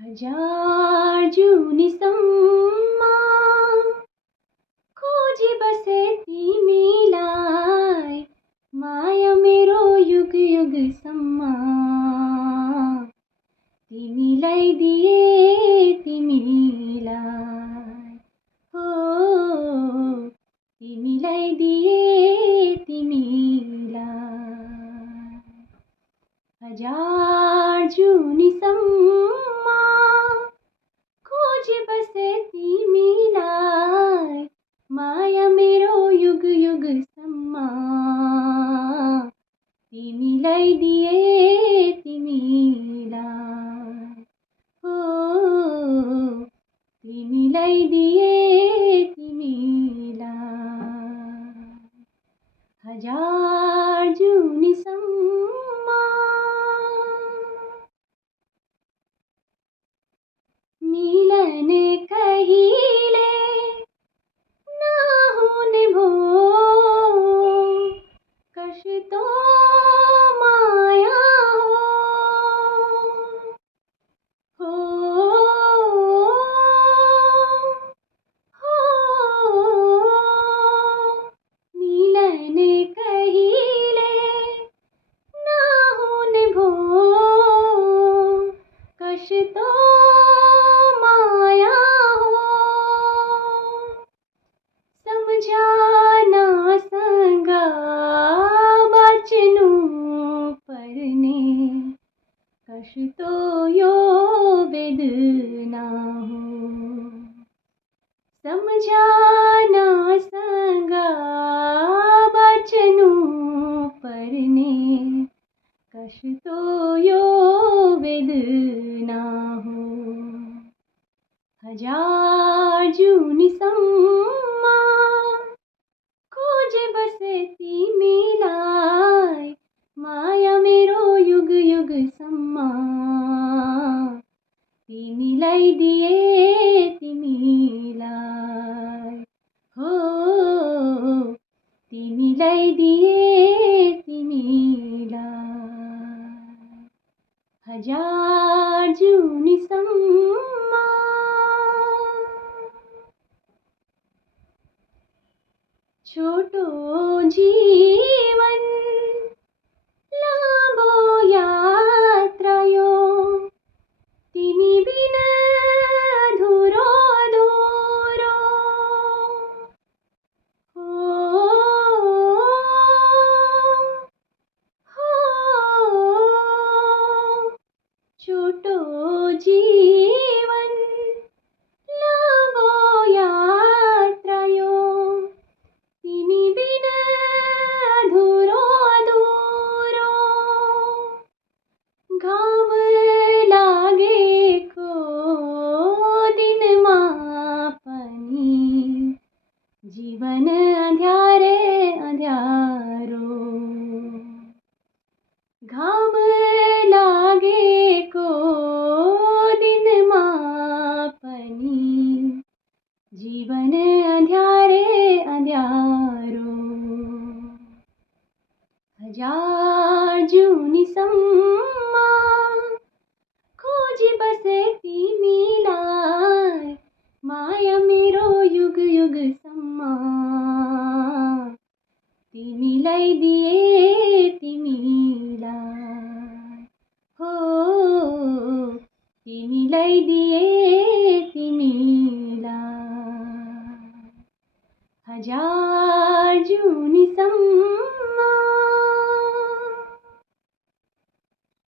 हजार जुनीसम्म खोजी बसे तिमीलाई, माया मेरो युग युगसम्म तिमीलाई दिए तिमीलाई, हो तिमीलाई दिए तिमीलाई। हजार जुनीसम्म खोजी बसे तिमीलाई, माया मेरो युग युगसम्म तिमीलाई दिए तिमीलाई, हो तिमीलाई दिए तिमीलाई। हजार जुनीसम्म मिलने कहिले नहुने भो, कस्तो माया हो, हो, मिलने कहिले नहुने भो, कस्तो माया हो। सम्झनासँग बाँच्नु पर्ने, कस्तो यो वेदना हो। सम्झनासँग बाँच्नु पर्ने, कस्तो यो वेदना हो। हजार जुनीसम्म खोजी बसे तिमीलाई, माया मेरो युग युगसम्म तिमीलाई दिए तिमीलाई, हो तिमीलाई दिए तिमीलाई। हजार जुनीसम्म छोटो जीवन लामो यात्रा यो, तिमी बिन अधुरो अधुरो, हो, हो छोटो जीवन लामो यात्रा यो, तिमी बिन अधुरो अधुरो। घाम लागेको दिनमा पनि जीवन अँध्यारे अँध्यारो। घाम लागेको दिनमा पनि जीवन अँध्यारे अँध्यारो। हजार जुनीसम्म खोजी बसे तिमीलाई, माया मेरो युग युगसम्म तिमीलाई दिए तिमीलाई, हो तिमीलाई दिए तिमीलाई। हजार जुनीसम्म